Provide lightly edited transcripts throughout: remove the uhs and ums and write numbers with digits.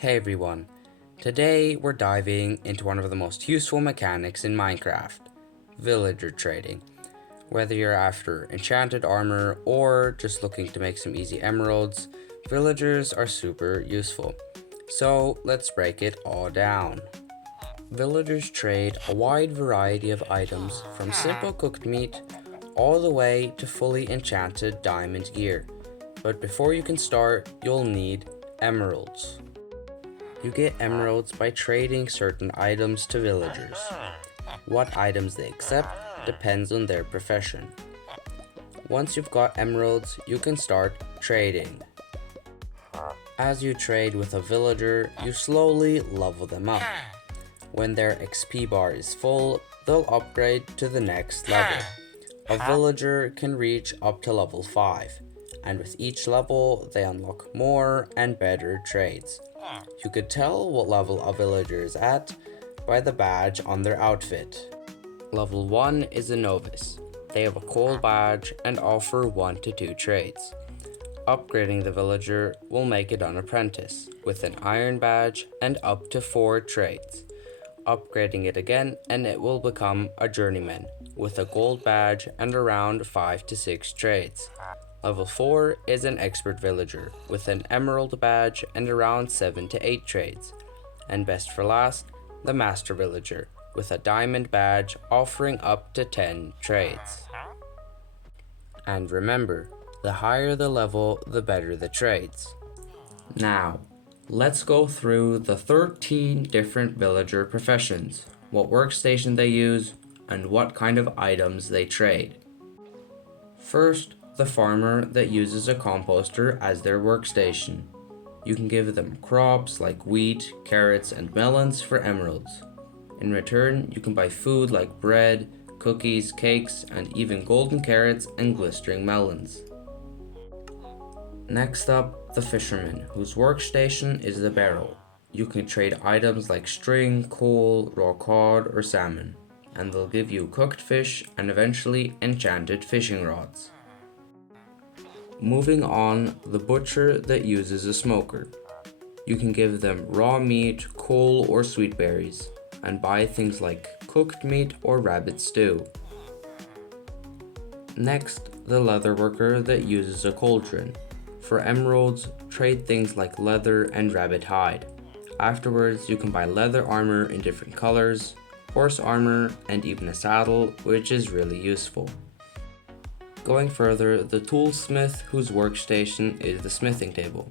Hey everyone, today we're diving into one of the most useful mechanics in Minecraft, villager trading. Whether you're after enchanted armor or just looking to make some easy emeralds, villagers are super useful. So let's break it all down. Villagers trade a wide variety of items from simple cooked meat all the way to fully enchanted diamond gear. But before you can start, you'll need emeralds. You get emeralds by trading certain items to villagers. What items they accept depends on their profession. Once you've got emeralds, you can start trading. As you trade with a villager, you slowly level them up. When their XP bar is full, they'll upgrade to the next level. A villager can reach up to level 5, and with each level, they unlock more and better trades. You could tell what level a villager is at by the badge on their outfit. Level 1 is a novice. They have a coal badge and offer 1 to 2 trades. Upgrading the villager will make it an apprentice, with an iron badge and up to 4 trades. Upgrading it again and it will become a journeyman, with a gold badge and around 5 to 6 trades. Level 4 is an expert villager, with an emerald badge and around 7 to 8 trades. And best for last, the master villager, with a diamond badge offering up to 10 trades. And remember, the higher the level, the better the trades. Now, let's go through the 13 different villager professions, what workstation they use, and what kind of items they trade. First, the farmer that uses a composter as their workstation. You can give them crops like wheat, carrots, and melons for emeralds. In return, you can buy food like bread, cookies, cakes, and even golden carrots and glistering melons. Next up, the fisherman, whose workstation is the barrel. You can trade items like string, coal, raw cod, or salmon, and they'll give you cooked fish and eventually enchanted fishing rods. Moving on, the butcher that uses a smoker. You can give them raw meat, coal, or sweet berries, and buy things like cooked meat or rabbit stew. Next, the leather worker that uses a cauldron. For emeralds, trade things like leather and rabbit hide. Afterwards, you can buy leather armor in different colors, horse armor, and even a saddle, which is really useful. Going further, the toolsmith whose workstation is the smithing table.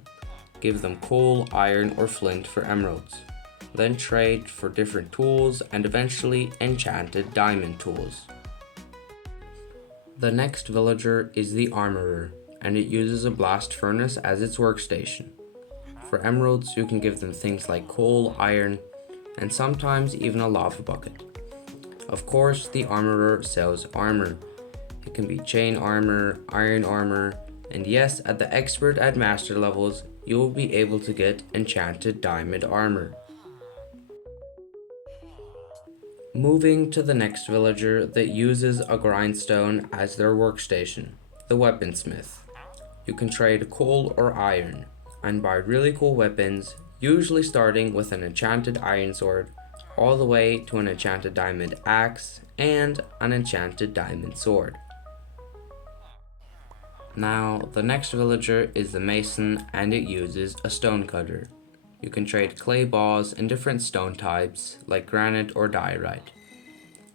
Give them coal, iron, or flint for emeralds. Then trade for different tools and eventually enchanted diamond tools. The next villager is the armorer, and it uses a blast furnace as its workstation. For emeralds, you can give them things like coal, iron, and sometimes even a lava bucket. Of course, the armorer sells armor. It can be chain armor, iron armor, and yes, at the expert and master levels, you will be able to get enchanted diamond armor. Moving to the next villager that uses a grindstone as their workstation, the weaponsmith. You can trade coal or iron, and buy really cool weapons, usually starting with an enchanted iron sword, all the way to an enchanted diamond axe and an enchanted diamond sword. Now, the next villager is the mason, and it uses a stone cutter. You can trade clay balls in different stone types like granite or diorite.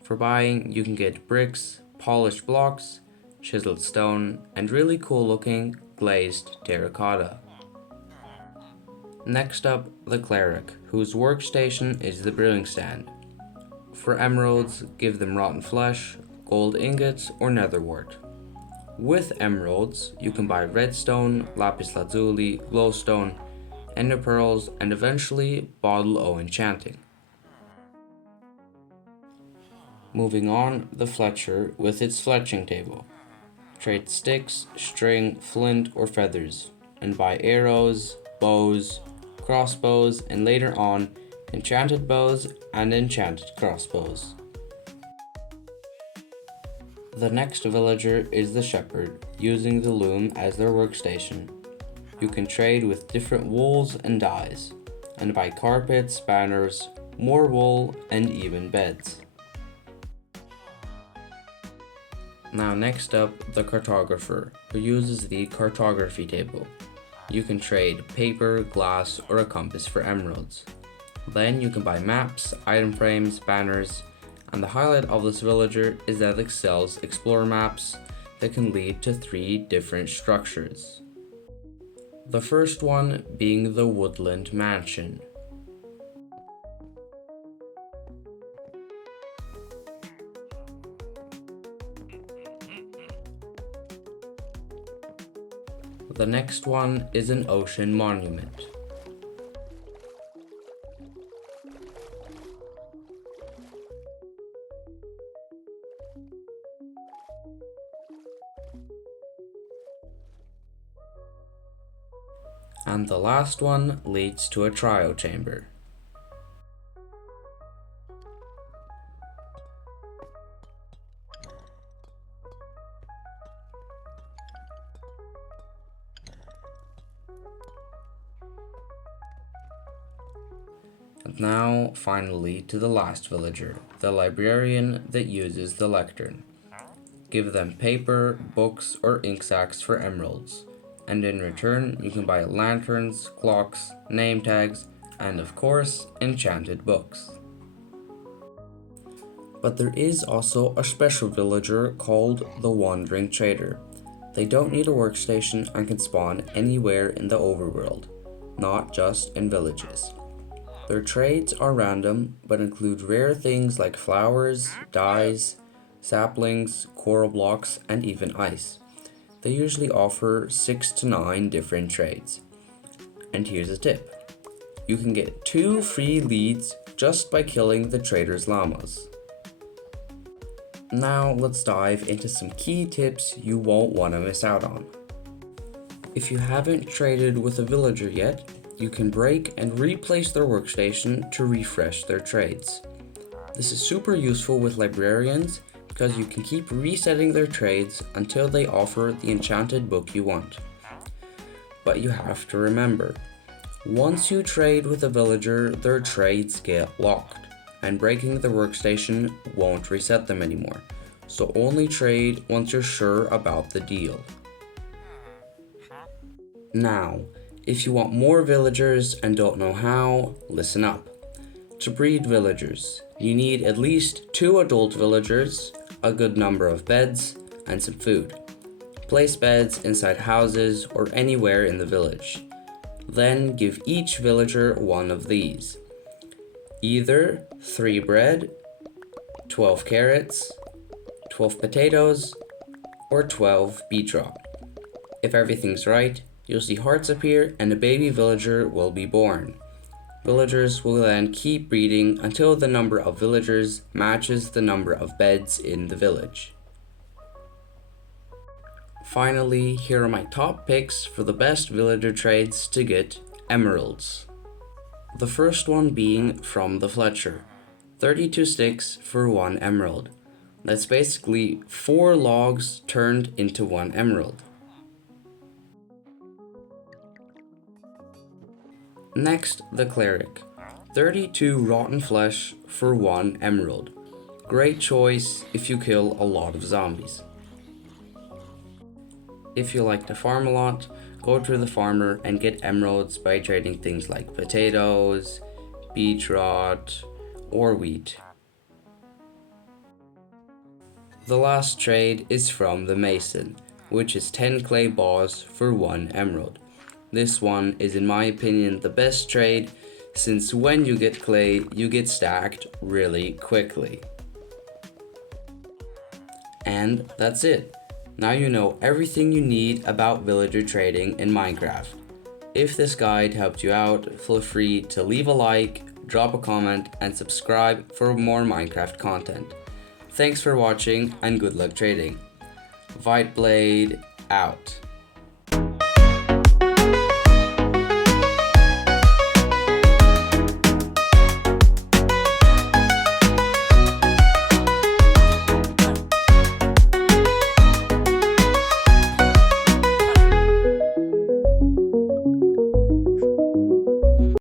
For buying, you can get bricks, polished blocks, chiseled stone, and really cool looking glazed terracotta. Next up, the cleric, whose workstation is the brewing stand. For emeralds, give them rotten flesh, gold ingots, or netherwort. With emeralds, you can buy redstone, lapis lazuli, glowstone, ender pearls, and eventually bottle o enchanting. Moving on, the fletcher with its fletching table. Trade sticks, string, flint, or feathers, and buy arrows, bows, crossbows, and later on, enchanted bows and enchanted crossbows. The next villager is the shepherd, using the loom as their workstation. You can trade with different wools and dyes. and buy carpets, banners, more wool, and even beds. Now next up, the cartographer, who uses the cartography table. You can trade paper, glass, or a compass for emeralds. Then you can buy maps, item frames, banners, and the highlight of this villager is that it sells explorer maps that can lead to 3 different structures. The first one being the Woodland Mansion. The next one is an ocean monument. And the last one leads to a trio chamber. And now, finally, to the last villager, the librarian that uses the lectern. Give them paper, books, or ink sacks for emeralds, and in return you can buy lanterns, clocks, name tags, and of course, enchanted books. But there is also a special villager called the Wandering Trader. They don't need a workstation and can spawn anywhere in the overworld, not just in villages. Their trades are random, but include rare things like flowers, dyes, saplings, coral blocks, and even ice. They usually offer 6 to 9 different trades. And here's a tip. You can get 2 free leads just by killing the trader's llamas. Now let's dive into some key tips you won't want to miss out on. If you haven't traded with a villager yet, you can break and replace their workstation to refresh their trades. This is super useful with librarians because you can keep resetting their trades until they offer the enchanted book you want. But you have to remember, once you trade with a villager, their trades get locked, and breaking the workstation won't reset them anymore. So only trade once you're sure about the deal. Now, if you want more villagers and don't know how, listen up. To breed villagers, you need at least 2 adult villagers, a good number of beds, and some food. Place beds inside houses or anywhere in the village. Then give each villager one of these. Either 3 bread, 12 carrots, 12 potatoes, or 12 bedrock. If everything's right, you'll see hearts appear and a baby villager will be born. Villagers will then keep breeding until the number of villagers matches the number of beds in the village. Finally, here are my top picks for the best villager trades to get emeralds. The first one being from the Fletcher. 32 sticks for 1 emerald. That's basically 4 logs turned into 1 emerald. Next, the Cleric. 32 rotten flesh for 1 emerald. Great choice if you kill a lot of zombies. If you like to farm a lot, go to the farmer and get emeralds by trading things like potatoes, beetroot, or wheat. The last trade is from the Mason, which is 10 clay balls for 1 emerald. This one is in my opinion the best trade, since when you get clay, you get stacked really quickly. And that's it. Now you know everything you need about villager trading in Minecraft. If this guide helped you out, feel free to leave a like, drop a comment, and subscribe for more Minecraft content. Thanks for watching and good luck trading. Whiteblade out.